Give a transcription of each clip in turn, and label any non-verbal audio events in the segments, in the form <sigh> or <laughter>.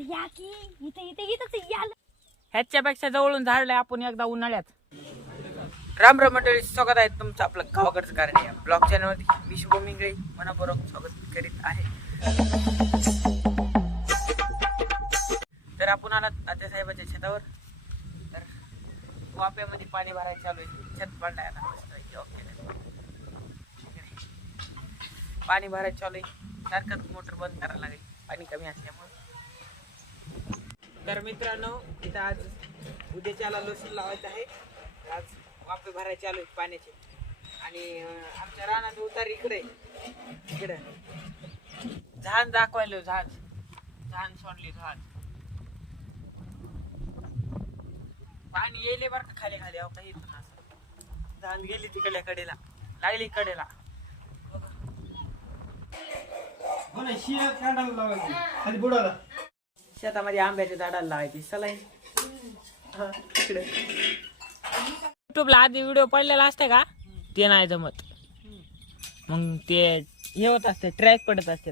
या की इथे इथे इथंच ह्याच्यापेक्षा जवळून झाडलंय आपण एकदा उन्हाळ्यात. राम राम मंडळी स्वागत आहे तुमचं आपलं गावाकडचं कारण या ब्लॉग चॅनलवरती मी शुभम इंगळे मनापूर्वक स्वागत करीत आहे. तर आपण आलात आत्या साहेबाच्या छतावर. तर वाप्यामध्ये पाणी भरायला चालू आहे. छत पाडलाय आता. ओके पाणी भरायला चालू आहे. सारखंच मोटर बंद करायला लागेल. पाणी कमी असल्यामुळे. तर मित्रांनो इथं आज उद्याच्याला लसूण लावायचं आहे. आज वाफे भरायचे आलो पाण्याचे. आणि आमच्या रानाचं उतार इकडे. इकडे. झाड दाखवायलो झाड झाड सोडली झाड पाणी येले बरं का खाली खाली? अहो काही झाड गेली तिकडल्या कडेला. लागली कडेला. हो ना शिया कांडाला लावायची. खाली बुडाला. शेतामध्ये आंब्याच्या झाडाला लावायची. सलाई युट्यूबला आधी व्हिडिओ पडलेला असते का? ते नाही जमत. मग ते हे होत असते ट्रॅक पडत असते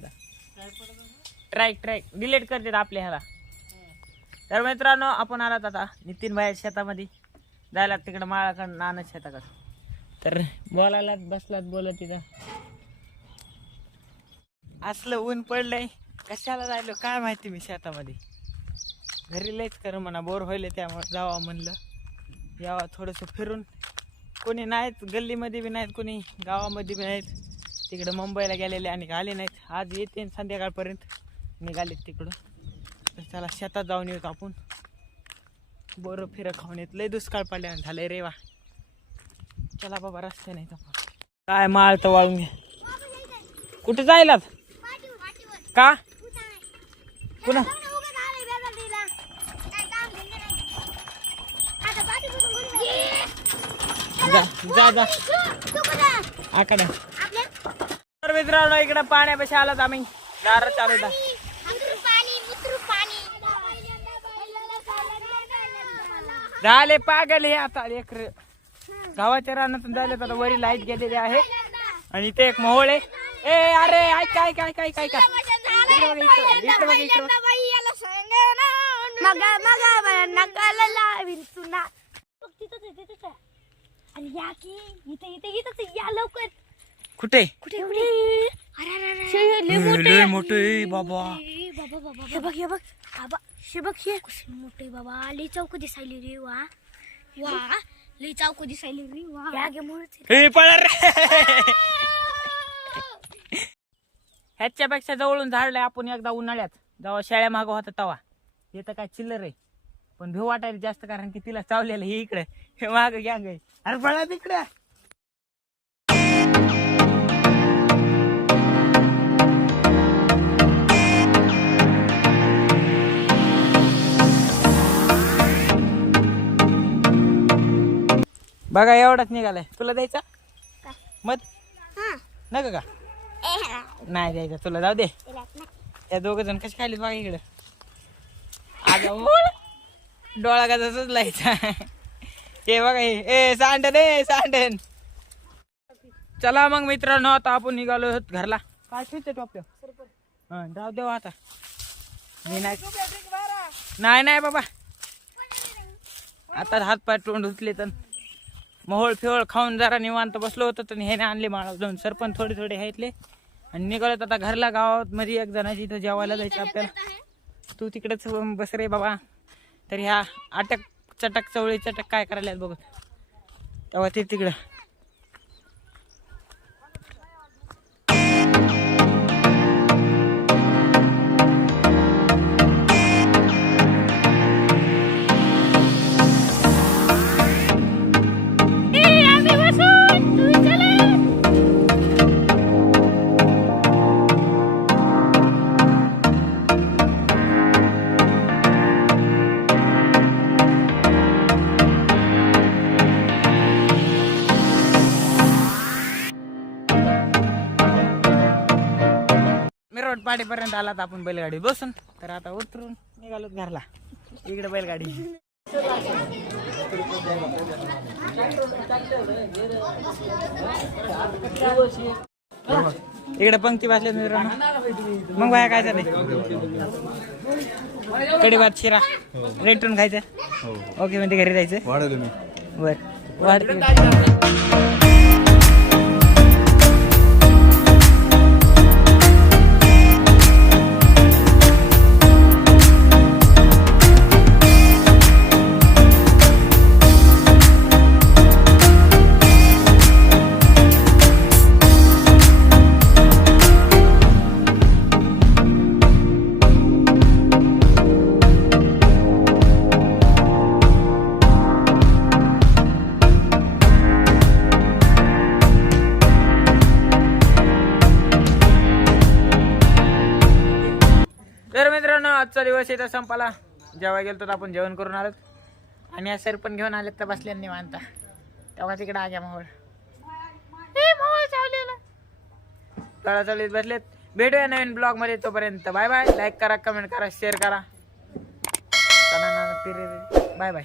ट्रॅक ट्रॅक डिलीट करतात आपल्या ह्याला. तर मित्रांनो आपण आलात आता नितीन भाई शेतामध्ये. जायला तिकडं माळाकडं नाना शेताकडं. तर बोलायला बसलात बोलत तिथं असलं ऊन पडलंय. कशाला जायलो काय माहिती मी शेतामध्ये. घरी लयच कर म्हणा बोर व्हायला त्यामुळे जावा म्हणलं. यावा थोडंसं फिरून. कोणी नाहीत गल्लीमध्ये बी नाहीत कोणी गावामध्ये बी नाहीत. तिकडं मुंबईला गेलेले आणि आले नाहीत. आज येते संध्याकाळपर्यंत निघालेत तिकडं तर चला शेतात जाऊन येऊ आपण. बोरं फिरं खाऊन येत. लय दुष्काळ पडल्यानं झालंय रे वा. चला बाबा रस्ते नाही आपण. काय माळ तर वाळून घे. कुठे जायलात? का? पुन्हा जा जा जा. आकडे. तर मित्रांनो इकडे पाण्यापाशी आलात आम्ही. दार चालू दा झाले पागल हे आता एक गावाच्या रानातून झाले आता वरी लाइट गेलेली आहे. आणि ते एक मोहळे आहे. ए अरे ऐक काय काय काय काय काय मगा मगा मला नकाला लावीन तुला बघ तिथंच आहे तिथंच आहे. अरे या की इथे इथे इथंच आहे, या लवकर. कुठे? कुठे कुठे? अरे अरे अरे लय मोठे. लय बाबा. ए, बाबा बाबा हे बघ हे बघ. बाबा हे बघ हे. कसं मोठे बाबा. लई चौक दिसायली रे वा. वा. लई चौक दिसायली रे वा. या गे हे पळा रे. ह्याच्यापेक्षा जवळून झाडलंय आपण एकदा उन्हाळ्यात. जेव्हा शाळ्या मागं होता तवा हे तर काय चिल्लर आहे. पण भेव वाटायला जास्त कारण की तिला चावलेलं हे इकडे. हे माग गँग आहे. अरे पळा तिकडे. बघा एवढाच निघालाय. तुला द्यायचा? मत नका का? नाही द्यायचा तुला जाऊ दे. त्या दोघ जण कसे खायले बघा इकडे. <laughs> मूळ. डोळा का तसंच लायचा. हे बघा हे. ए सांडन ए सांडन चला मग मित्रांनो आता आपण निघालो घरला. काय ठेवते टोप्या हा जाऊ देऊ आता. मी नाही नाही बाबा. आता हात पाय तोंड धुतले तर मोहोळ फिवळ खाऊन जरा निवांत बसलो होतो तर ह्याने आणले माळा दोन सरपंच थोडे थोडे आहेतले आणि निघालो आता घरला गावात मध्ये एक जणाची इथं जेवायला जायचं आपल्याला. तू तिकडेच बस रे बाबा. तर ह्या अटक चटक चवळी चटक काय करायला बघत तेव्हा ते तिकडं. पाडीपर्यंत आलात आपण बैलगाडी. बसून. तर आता उतरून निघालो घरला. इकडे बैलगाडी. इकडे पंक्ती बसले मित्रांनो. मग बाया काय चाललंय कडी भात शिरा. रेटून खायचं? ओके म्हणजे घरी जायचं? बर. वाढते मित्रांनो आजचा दिवस येतो संपाला. जेव्हा गेलो तर आपण जेवण करून आलोत. आणि या सर पण घेऊन आलेत तर बसले निवांता. तेव्हा तिकडे आग्या मोहोळ तळा चालत बसलेत. भेटूया नवीन ब्लॉगमध्ये तोपर्यंत. बाय बाय लाईक करा कमेंट करा शेअर करा. Bye bye